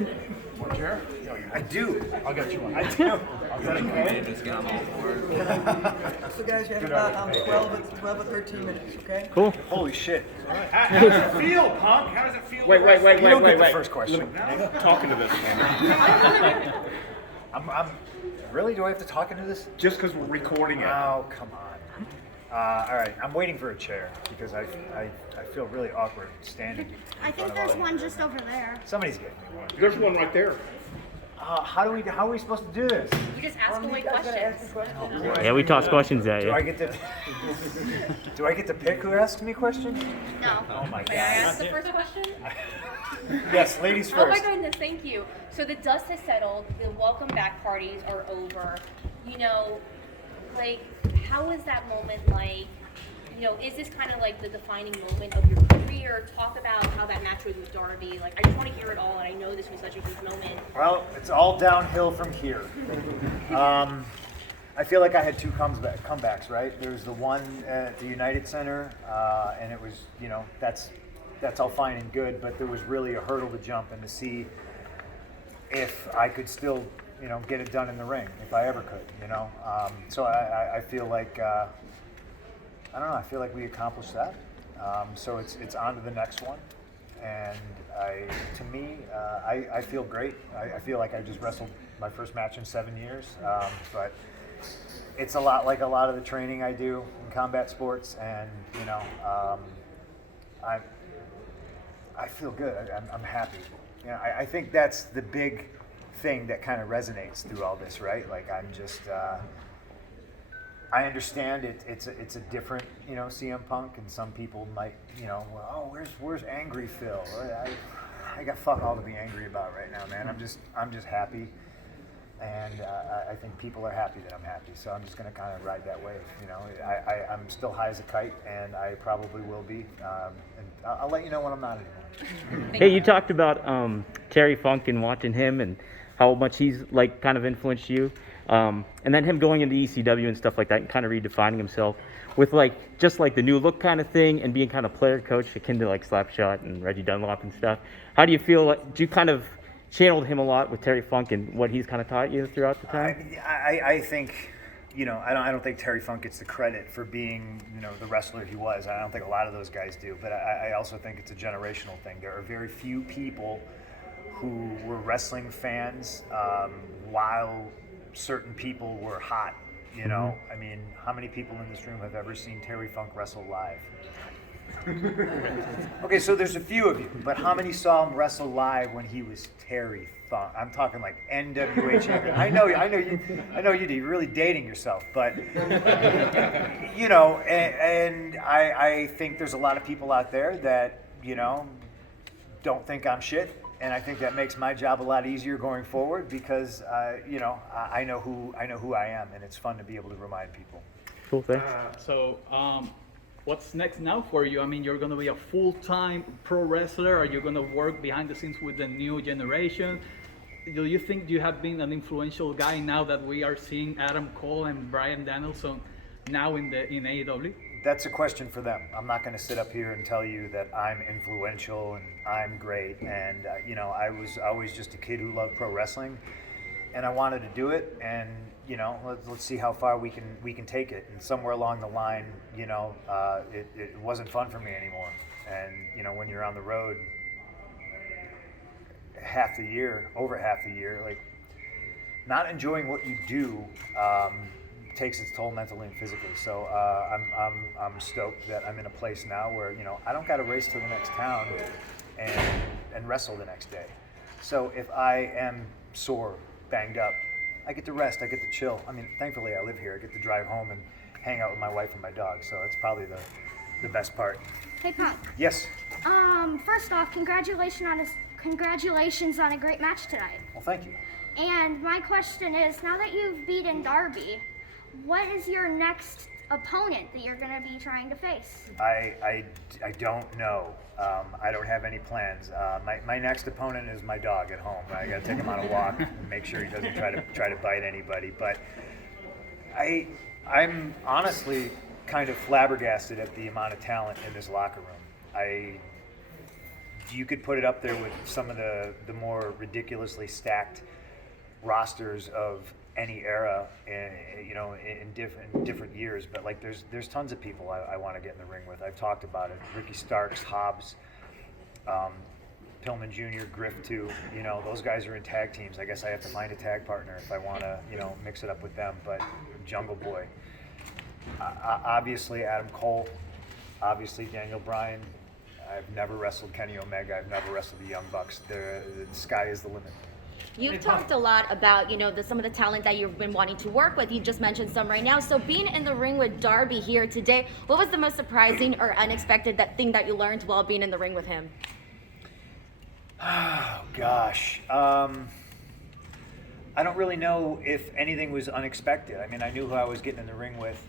One chair? I do. I'll get you one. I do. Is that okay? So guys, you have about 12 or 13 minutes, okay? Cool. Holy shit. How does it feel, Punk? How does it feel? Wait. You don't get the first question. Talking to this man. I'm really? Do I have to talk into this? Just because we're recording it. Oh, come on. All right, I'm waiting for a chair because I feel really awkward standing. I think there's one just over there. Somebody's getting me one. There's one right there. How are we supposed to do this? You just ask away questions. Yeah, we toss questions at Do you. I get to pick who asks me questions? No. Oh my May I god. ask the first question? Yes, ladies Oh my first. goodness, thank you. So the dust has settled, the welcome back parties are over. You know, like, how is that moment like? You know, is this kind of like the defining moment of your career? Talk about how that match was with Darby. Like, I just want to hear it all, and I know this was such a huge moment. Well, it's all downhill from here. I feel like I had two comebacks, right? There was the one at the United Center, and it was, that's all fine and good, but there was really a hurdle to jump and to see if I could still, get it done in the ring, if I ever could, So I feel like, I don't know, I feel like we accomplished that. So it's on to the next one. And I feel great. I feel like I just wrestled my first match in 7 years. But it's a lot like a lot of the training I do in combat sports. And, I feel good. I'm happy. I think that's the big thing that kind of resonates through all this, right? Like I'm just, I understand it's a different, CM Punk, and some people might, where's angry Phil? I got fuck all to be angry about right now, man. I'm just happy, and I think people are happy that I'm happy. So I'm just gonna kind of ride that wave. I'm still high as a kite, and I probably will be. And I'll let you know when I'm not anymore. Hey, you talked about Terry Funk and watching him and how much he's like kind of influenced you. And then him going into ECW and stuff like that and kind of redefining himself with like just like the new look kind of thing and being kind of player coach akin to like Slapshot and Reggie Dunlop and stuff. How do you feel like, do you kind of channeled him a lot with Terry Funk and what he's kind of taught you throughout the time? I think, I don't think Terry Funk gets the credit for being, the wrestler he was. I don't think a lot of those guys do, but I also think it's a generational thing. There are very few people who were wrestling fans while certain people were hot, I mean, how many people in this room have ever seen Terry Funk wrestle live? Okay, so there's a few of you, but how many saw him wrestle live when he was Terry Funk? I'm talking like NWA champion. I know you do. You're really dating yourself, but and I think there's a lot of people out there that don't think I'm shit. And I think that makes my job a lot easier going forward because, I know who I am, and it's fun to be able to remind people. Cool, thanks. What's next now for you? I mean, you're going to be a full-time pro wrestler. Are you going to work behind the scenes with the new generation? Do you think you have been an influential guy now that we are seeing Adam Cole and Bryan Danielson now in AEW? That's a question for them. I'm not going to sit up here and tell you that I'm influential and I'm great. And I was always just a kid who loved pro wrestling, and I wanted to do it. And let's see how far we can take it. And somewhere along the line, it wasn't fun for me anymore. And when you're on the road over half the year, like not enjoying what you do. Takes its toll mentally and physically. So I'm stoked that I'm in a place now where I don't got to race to the next town and wrestle the next day. So if I am sore, banged up, I get to rest, I get to chill. I mean, thankfully I live here. I get to drive home and hang out with my wife and my dog. So that's probably the best part. Hey, Punk. Yes. First off, congratulations on a great match tonight. Well, thank you. And my question is, now that you've beaten Darby, what is your next opponent that you're going to be trying to face? I don't know. I don't have any plans. My next opponent is my dog at home. I got to take him on a walk and make sure he doesn't try to bite anybody. But I'm honestly kind of flabbergasted at the amount of talent in this locker room. I you could put it up there with some of the more ridiculously stacked rosters of any era, in different years. But like, there's tons of people I want to get in the ring with. I've talked about it. Ricky Starks, Hobbs, Pillman Jr., Griff too. Those guys are in tag teams. I guess I have to find a tag partner if I want to, mix it up with them. But Jungle Boy, obviously Adam Cole, obviously Daniel Bryan. I've never wrestled Kenny Omega. I've never wrestled the Young Bucks. The sky is the limit. You've talked a lot about, some of the talent that you've been wanting to work with. You just mentioned some right now. So being in the ring with Darby here today, what was the most surprising or unexpected thing that you learned while being in the ring with him? Oh, gosh. I don't really know if anything was unexpected. I mean, I knew who I was getting in the ring with,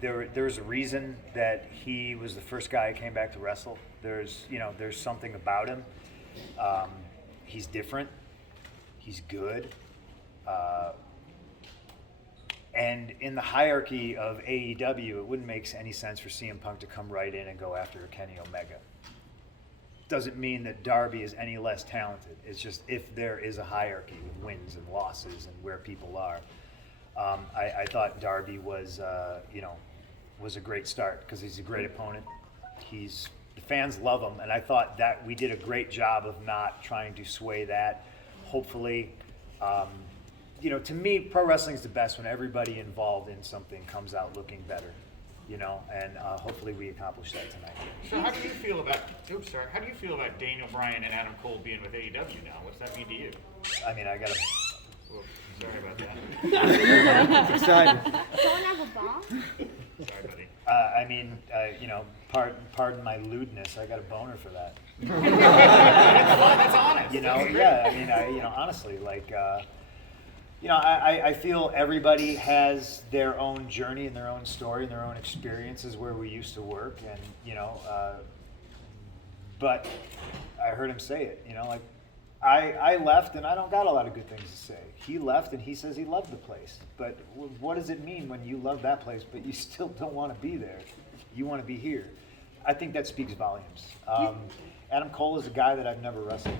There's a reason that he was the first guy I came back to wrestle. There's something about him. He's different. He's good. And in the hierarchy of AEW, it wouldn't make any sense for CM Punk to come right in and go after Kenny Omega. Doesn't mean that Darby is any less talented. It's just if there is a hierarchy with wins and losses and where people are. I thought Darby was a great start because he's a great opponent. The fans love him, and I thought that we did a great job of not trying to sway that. Hopefully, to me, pro wrestling is the best when everybody involved in something comes out looking better, and hopefully we accomplish that tonight. So how do you feel about Daniel Bryan and Adam Cole being with AEW now? What's that mean to you? I mean, I gotta. Sorry about that. It's exciting. Someone have a bomb? Sorry, buddy. Pardon my lewdness. I got a boner for that. That's honest. Honestly, I feel everybody has their own journey and their own story and their own experiences where we used to work, and but I heard him say it. I left and I don't got a lot of good things to say. He left and he says he loved the place. But what does it mean when you love that place but you still don't want to be there? You want to be here. I think that speaks volumes. Adam Cole is a guy that I've never wrestled.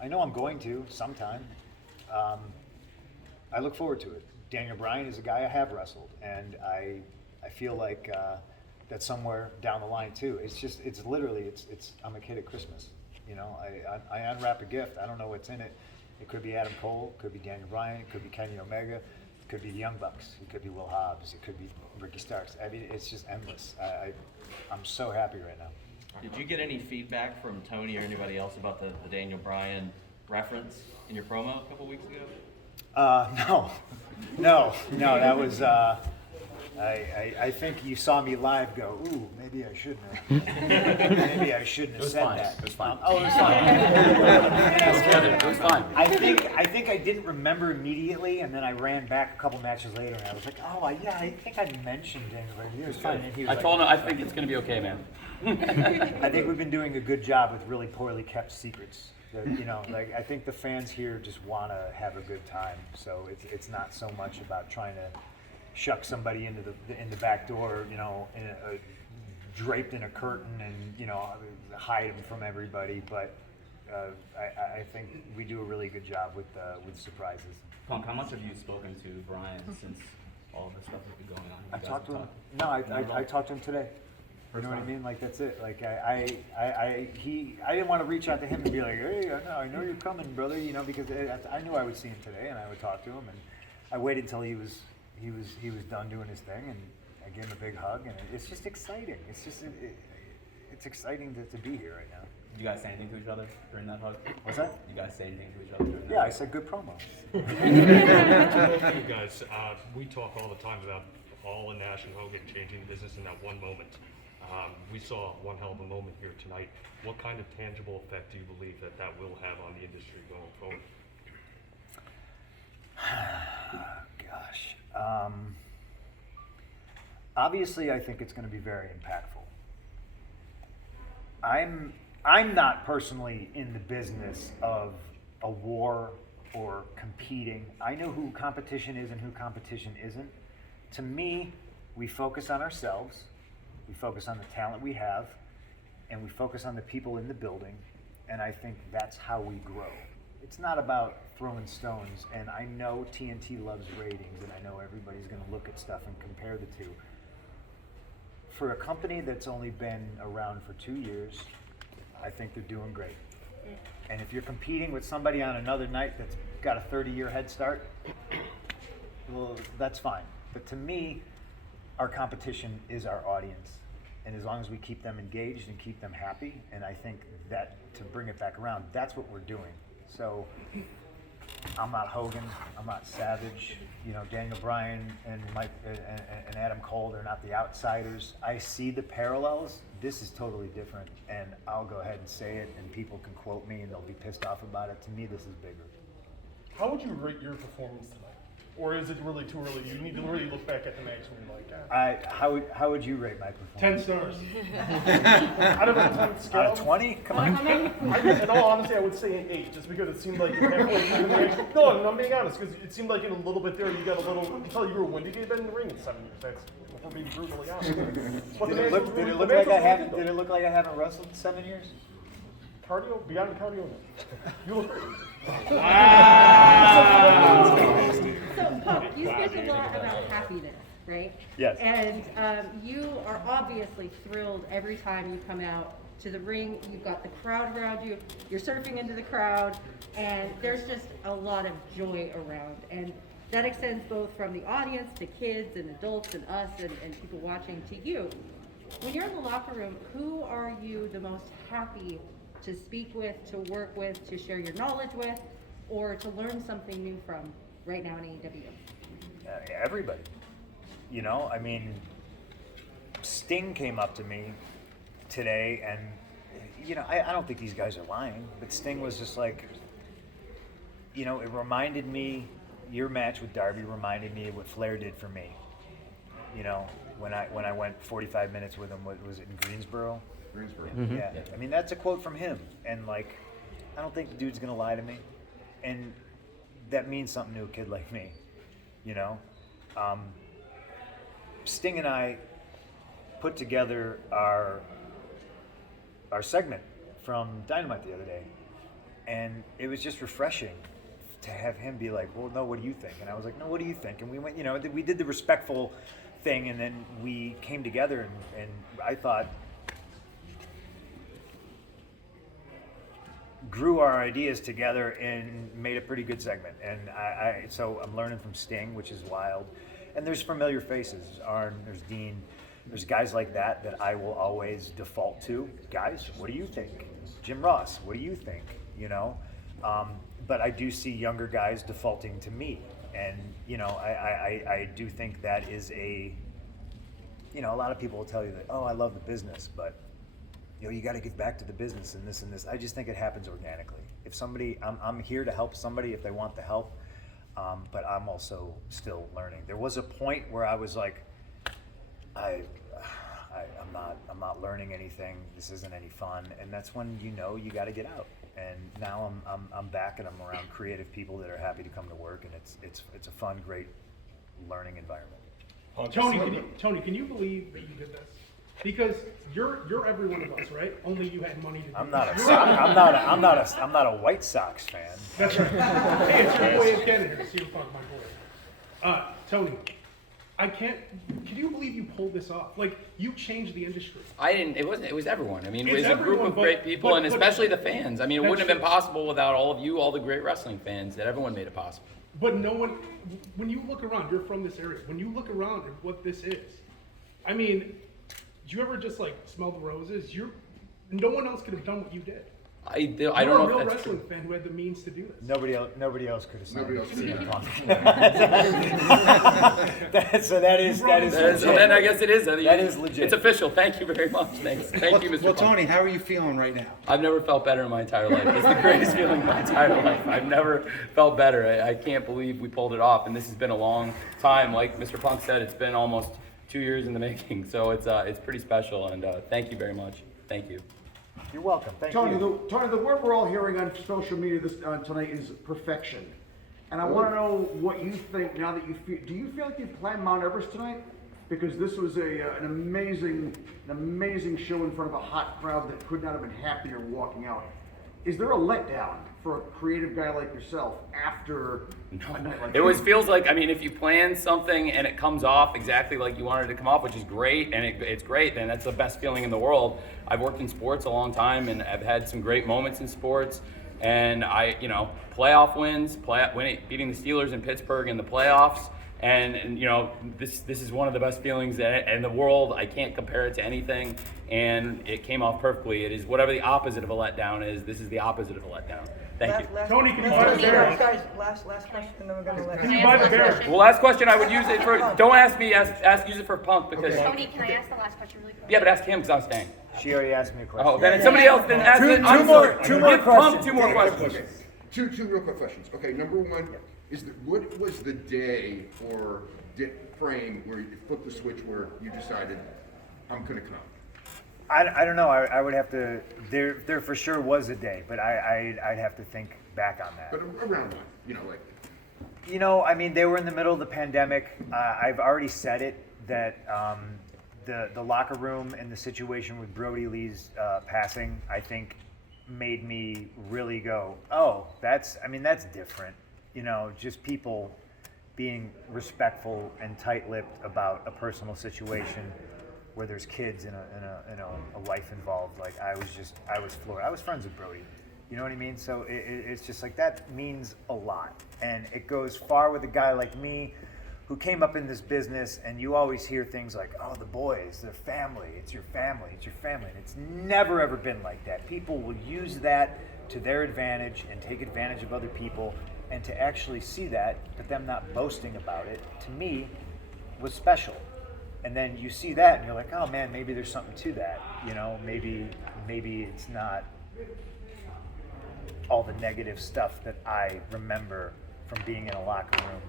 I know I'm going to sometime. I look forward to it. Daniel Bryan is a guy I have wrestled, and I feel like that's somewhere down the line too. It's literally I'm a kid at Christmas. I unwrap a gift. I don't know what's in it. It could be Adam Cole, it could be Daniel Bryan, it could be Kenny Omega, it could be the Young Bucks, it could be Will Hobbs, it could be Ricky Starks. I mean, it's just endless. I'm so happy right now. Did you get any feedback from Tony or anybody else about the Daniel Bryan reference in your promo a couple weeks ago? No. That was. I think you saw me live. Go, ooh, maybe I shouldn't have. Maybe I shouldn't have said that. It was fine. Oh, it was fine. It was fine. I think I didn't remember immediately, and then I ran back a couple matches later, and I was like, I think I mentioned Daniel Bryan. It was fine. And he was I told him I think it's going to be okay, man. I think we've been doing a good job with really poorly kept secrets. I think the fans here just want to have a good time. So it's not so much about trying to shuck somebody in the back door, draped in a curtain, and hide them from everybody. But I think we do a really good job with surprises. Punk, how much have you spoken to Brian since all this stuff has been going on? I talked to him. No, I talked to him today. You know what I mean? Like, that's it. Like, I didn't want to reach out to him and be like, hey, I know you're coming, brother. Because I knew I would see him today, and I would talk to him, and I waited until he was done doing his thing, and I gave him a big hug, and it's just exciting. It's exciting to be here right now. Did you guys say anything to each other during that hug? What's that? Did you guys say anything to each other during that Yeah, hug? I said good promo. You guys, we talk all the time about Hall and Nash and Hogan changing the business in that one moment. We saw one hell of a moment here tonight. What kind of tangible effect do you believe that will have on the industry going forward? Gosh. Obviously, I think it's going to be very impactful. I'm not personally in the business of a war or competing. I know who competition is and who competition isn't. To me, we focus on ourselves, we focus on the talent we have, and we focus on the people in the building, And I think that's how we grow. It's not about throwing stones, and I know TNT loves ratings, and I know everybody's going to look at stuff and compare the two. For a company that's only been around for 2 years, I think they're doing great. And if you're competing with somebody on another night that's got a 30-year head start, well, that's fine. But to me, our competition is our audience. And as long as we keep them engaged and keep them happy, and I think that, to bring it back around, that's what we're doing. So I'm not Hogan, I'm not Savage, Daniel Bryan and Mike and Adam Cole, they're not the outsiders. I see the parallels. This is totally different, and I'll go ahead and say it, and people can quote me and they'll be pissed off about it. To me, this is bigger. How would you rate your performance tonight? Or is it really too early? You need to really look back at the match when you're like, How would you rate my performance? 10 stars. Out of a 10 scale? Out of 20? Come on. In all honesty, I would say an 8, just because it seemed like you halfway through the match. No, I'm being honest, because it seemed like in a little bit there, you got a little, until you were winded, you've been in the ring in 7 years. That's, for me, brutally honest. But Did it look like I haven't wrestled in 7 years? Cardio? Beyond cardio? No. You look great. So, Pope, you speak a lot about happiness, right? Yes. And you are obviously thrilled every time you come out to the ring. You've got the crowd around you. You're surfing into the crowd, and there's just a lot of joy around. And that extends both from the audience to kids and adults and us and people watching to you. When you're in the locker room, who are you the most happy to speak with, to work with, to share your knowledge with, or to learn something new from right now in AEW? Everybody. Sting came up to me today, and, I don't think these guys are lying, but Sting was just like, it reminded me, your match with Darby reminded me of what Flair did for me. When I went 45 minutes with him, what was it, in Greensboro? Mm-hmm. Yeah. That's a quote from him. And, I don't think the dude's going to lie to me. And that means something to a kid like me, Sting and I put together our segment from Dynamite the other day. And it was just refreshing to have him be like, well, no, what do you think? And I was like, no, what do you think? And we went, we did the respectful thing, and then we came together, and I thought, grew our ideas together and made a pretty good segment. And so I'm learning from Sting, which is wild. And there's familiar faces. There's Arn, there's Dean, there's guys like that I will always default to. Guys, what do you think? Jim Ross, what do you think? But I do see younger guys defaulting to me. And, I do think that is a lot of people will tell you that, oh, I love the business, but you got to get back to the business and this and this. I just think it happens organically. If somebody, I'm here to help somebody if they want the help, but I'm also still learning. There was a point where I was like, I'm not learning anything. This isn't any fun, and that's when you got to get out. And now I'm back, and I'm around creative people that are happy to come to work, and it's a fun, great learning environment. Tony, can you believe that you did this? Because you're every one of us, right? Only you had money to do I'm this. not a White Sox fan. That's right. Hey, it's your boy in Canada, CM Punk, my boy. Tony, can you believe you pulled this off? You changed the industry. I didn't. It was everyone. It was It's a group of great people, and especially the fans. It wouldn't have been possible without all of you, all the great wrestling fans. That everyone made it possible. But no one, when you look around, you're from this area. When you look around at what this is, do you ever just smell the roses? No one else could have done what you did. I don't You're know a if real that's wrestling true. fan who had the means to do this. Nobody else could have seen CM Punk. So Then I guess it is. That is legit. It's official. Thank you very much. Thanks. Thank you, Mr. Well, Punk. Tony, how are you feeling right now? I've never felt better in my entire life. It's the greatest feeling in my entire life. I've never felt better. I can't believe we pulled it off, and this has been a long time. Like Mr. Punk said, it's been almost 2 years in the making, so it's pretty special, and thank you very much. Thank you. You're welcome. Thank Tony, you. Tony, the word we're all hearing on social media tonight is perfection. And I want to know what you think now that do you feel like you've climbed Mount Everest tonight? Because this was an amazing show in front of a hot crowd that could not have been happier walking out. is there a letdown for a creative guy like yourself after a night like It always feels like, I mean, if you plan something and it comes off exactly like you wanted it to come off, which is great, and it's great, then that's the best feeling in the world. I've worked in sports a long time, and I've had some great moments in sports. And playoff wins, beating the Steelers in Pittsburgh in the playoffs, and this is one of the best feelings in the world. I can't compare it to anything, and it came off perfectly. It is whatever the opposite of a letdown is. This is the opposite of a letdown. Thank you. Tony, can you buy the Bears? Guys, last question, and then we're gonna let. Can you buy the Bears? Well, last question, I would use it for. Don't ask me. Use it for Punk because. Tony, can I ask the last question really quick? Yeah, but ask him because I'm staying. She already asked me a question. Oh, then somebody else. Then ask it. Two more questions. Two more questions. Okay. Two real quick questions. Okay, number one is what was the day or frame where you flipped the switch where you decided I'm gonna come? I don't know. I would have to. There for sure was a day, but I'd have to think back on that. But around what? I mean, they were in the middle of the pandemic. I've already said it that the locker room and the situation with Brody Lee's passing, I think, made me really go, oh, that's different. Just people being respectful and tight-lipped about a personal situation where there's kids and a wife involved. Like I was floored. I was friends with Brody. You know what I mean? So it's just like that means a lot, and it goes far with a guy like me, who came up in this business, and you always hear things like, oh, the boys, their family, it's your family, it's your family. And it's never, ever been like that. People will use that to their advantage and take advantage of other people, and to actually see that, but them not boasting about it, to me, was special. And then you see that, and you're like, oh man, maybe there's something to that. Maybe it's not all the negative stuff that I remember from being in a locker room.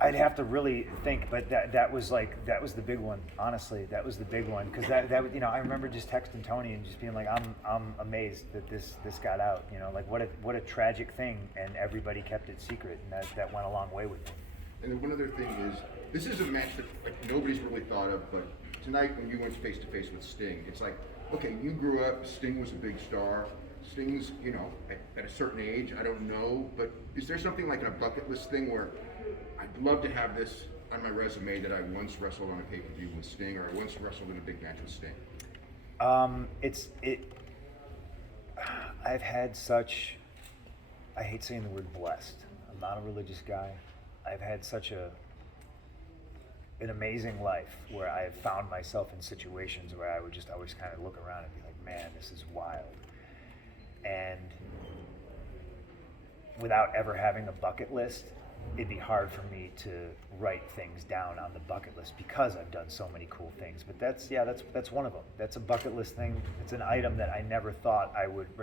I'd have to really think, but that was the big one. Honestly, that was the big one, because that I remember just texting Tony and just being like, I'm amazed that this got out. What a tragic thing, and everybody kept it secret, and that went a long way with me. And then one other thing is, this is a match that nobody's really thought of, but tonight when you went face to face with Sting, it's like, okay, you grew up, Sting was a big star. Sting's, at a certain age, I don't know, but is there something like a bucket list thing where I'd love to have this on my resume that I once wrestled on a pay-per-view with Sting, or I once wrestled in a big match with Sting? I've had I hate saying the word blessed. I'm not a religious guy. I've had such an amazing life where I have found myself in situations where I would just always kind of look around and be like, man, this is wild. And without ever having a bucket list, it'd be hard for me to write things down on the bucket list because I've done so many cool things. But that's one of them. That's a bucket list thing. It's an item that I never thought I would,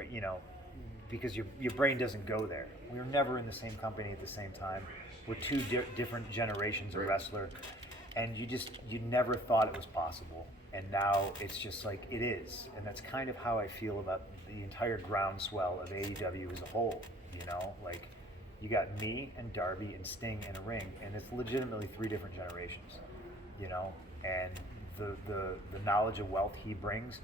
because your brain doesn't go there. We were never in the same company at the same time. We're two different generations of wrestler, and you never thought it was possible. And now it's just like it is. And that's kind of how I feel about the entire groundswell of AEW as a whole. You got me and Darby and Sting in a ring, and it's legitimately 3 different generations, and the knowledge of wealth he brings.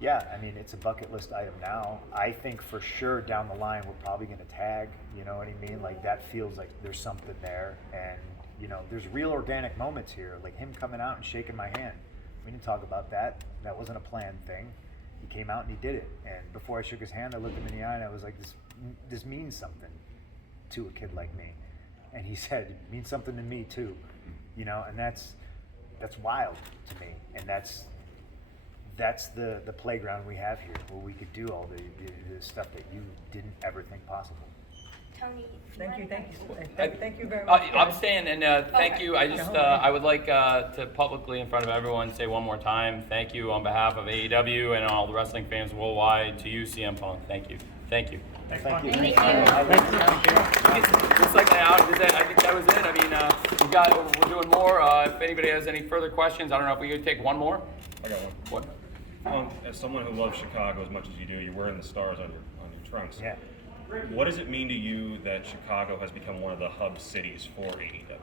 Yeah, I mean, it's a bucket list item now. I think for sure down the line we're probably going to tag, you know what I mean? Like that feels like there's something there, and there's real organic moments here, like him coming out and shaking my hand. We didn't talk about that. That wasn't a planned thing. He came out and he did it, and before I shook his hand, I looked him in the eye and I was like, this means something to a kid like me. And he said, it means something to me too, and that's wild to me, and that's the playground we have here, where we could do all the stuff that you didn't ever think possible. Tony, Thank you very much. I'm staying, and thank you. I just I would like to publicly, in front of everyone, say one more time, thank you on behalf of AEW and all the wrestling fans worldwide to you, CM Punk. Thank you. Thank you. Thank you. Just like that, I think that was it. I mean, we're doing more. If anybody has any further questions, I don't know if we could take one more. I got one. What? Punk, as someone who loves Chicago as much as you do, you're wearing the stars on your trunks. Yeah. What does it mean to you that Chicago has become one of the hub cities for AEW?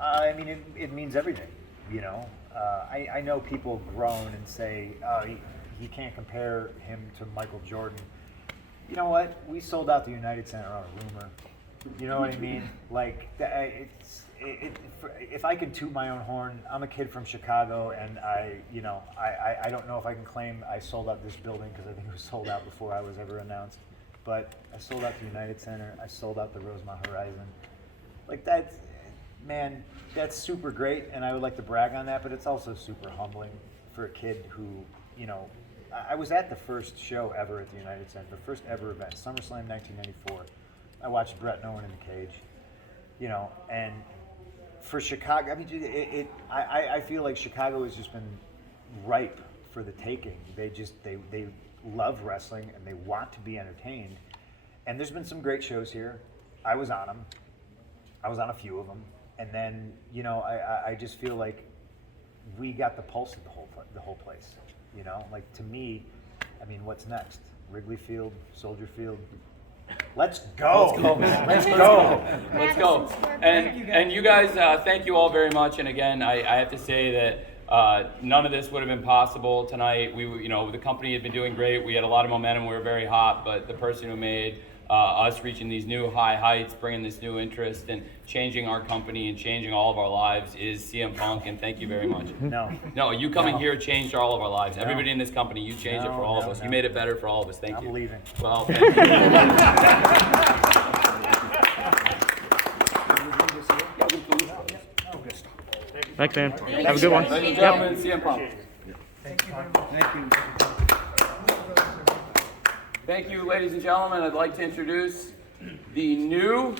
I mean, it means everything, I know people groan and say, he can't compare him to Michael Jordan. You know what? We sold out the United Center on a rumor. You know what I mean? Like, if I could toot my own horn, I'm a kid from Chicago, and I don't know if I can claim I sold out this building because I think it was sold out before I was ever announced. But I sold out the United Center. I sold out the Rosemont Horizon. Like that's super great, and I would like to brag on that. But it's also super humbling for a kid who, I was at the first show ever at the United Center, the first ever event, SummerSlam 1994. I watched Brett and Owen in the cage, and for Chicago, I mean, I feel like Chicago has just been ripe for the taking. They love wrestling and they want to be entertained. And there's been some great shows here. I was on them. I was on a few of them. And then, I just feel like we got the pulse of the whole place. Like to me, I mean, what's next? Wrigley Field, Soldier Field. Let's go. Let's go, man. Let's go. Let's go. And you guys, thank you all very much. And again, I have to say that none of this would have been possible tonight. The company had been doing great. We had a lot of momentum. We were very hot. But the person who made us reaching these new high heights, bringing this new interest, and changing our company and changing all of our lives is CM Punk. And thank you very much. No, you coming here changed all of our lives. Everybody in this company, you changed it for all of us. You made it better for all of us. Thank you. I'm leaving. Well, thank you. Thanks, man. Have a good one. Ladies and gentlemen, CM Punk. Thank you very much. Thank you. Thank you, ladies and gentlemen. I'd like to introduce the new